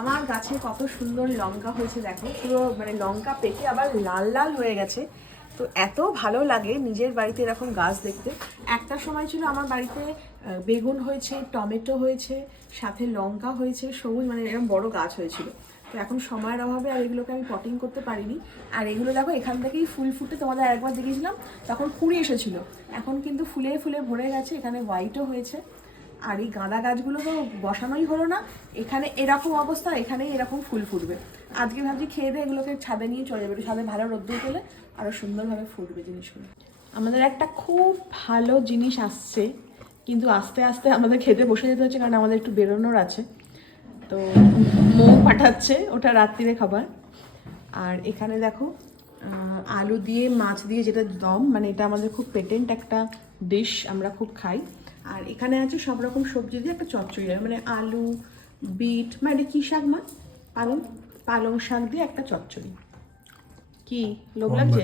আমার গাছে কত সুন্দর লঙ্কা হয়েছে দেখো, পুরো মানে লঙ্কা পেকে আবার লাল লাল হয়ে গেছে। তো এত ভালো লাগে নিজের বাড়িতে এরকম গাছ দেখতে। একটা সময় ছিল আমার বাড়িতে বেগুন হয়েছে, টমেটো হয়েছে, সাথে লঙ্কা হয়েছে, সবুজ মানে এরকম বড় গাছ হয়েছিল। তো এখন সময়ের অভাবে আর এগুলোকে আমি পটিং করতে পারিনি। আর এগুলো দেখো এখান থেকেই ফুল ফুটে, তোমাদের একবার দেখিয়েছিলাম তখন কুড়ি এসেছিলো, এখন কিন্তু ফুলে ফুলে ভরে গেছে, এখানে হোয়াইটও হয়েছে। আর এই গাঁদা গাছগুলো তো বসানোই হলো না, এখানে এরকম অবস্থা, এখানেই এরকম ফুল ফুটবে। আজকে ভাবছি খেয়ে দিয়ে এগুলোকে ছাদে নিয়ে চলে যাবে, ছাদে ভালো রোদ্দুর পেলে আরও সুন্দরভাবে ফুটবে জিনিসগুলো। আমাদের একটা খুব ভালো জিনিস আসছে, কিন্তু আস্তে আস্তে আমাদের খেতে বসে যেতে হচ্ছে, কারণ আমাদের একটু বেরোনোর আছে। তো মৌ পাঠাচ্ছে, ওটা রাত্রিরে খাবার। আর এখানে দেখো আলু দিয়ে মাছ দিয়ে যেটা দম, মানে এটা আমাদের খুব পেটেন্ট একটা ডিশ, আমরা খুব খাই। আর এখানে আছে সব রকম সবজি দিয়ে একটা চচ্চড়ি, মানে আলু, বিট, মানে কী শাক মা, পালং পালং শাক দিয়ে একটা চচ্চড়ি। কি লোভ লাগছে?